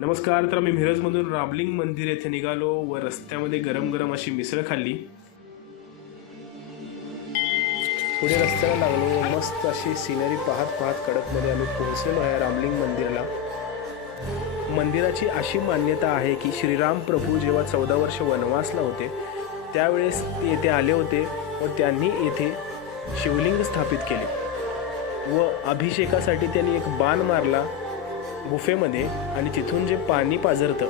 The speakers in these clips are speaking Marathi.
नमस्कार. तर आम्ही मिरजमधून रामलिंग मंदिर येथे निघालो व रस्त्यामध्ये गरम गरम अशी मिसळ खाल्ली. पुढे रस्त्याला लागलो व मस्त अशी सिनरी पाहत पाहत कडकमध्ये आम्ही पोहोचलेलो आहे रामलिंग मंदिराला. मंदिराची अशी मान्यता आहे की श्रीराम प्रभू जेव्हा 14 वर्ष वनवासला होते त्यावेळेस ते येथे आले होते व त्यांनी येथे शिवलिंग स्थापित केले व अभिषेकासाठी त्यांनी एक बाण मारला गुफेमध्ये आणि तिथून जे पाणी पाझरतं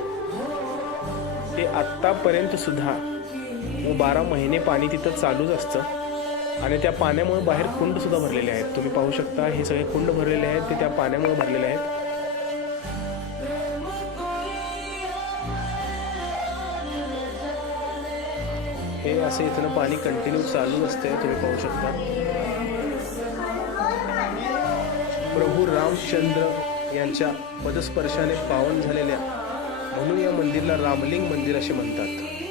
ते आत्तापर्यंत सुद्धा 12 महिने पाणी तिथं चालूच असतं आणि त्या पाण्यामुळे बाहेर कुंड सुद्धा भरलेले आहेत. तुम्ही पाहू शकता हे सगळे कुंड भरलेले आहेत ते त्या पाण्यामुळे भरलेले आहेत. हे असे इथनं पाणी कंटिन्यू चालू असते. तुम्ही पाहू शकता प्रभू रामचंद्र यांच्या पदस्पर्शाने पावन झालेल्या म्हणून या मंदिराला रामलिंग मंदिर असे म्हणतात.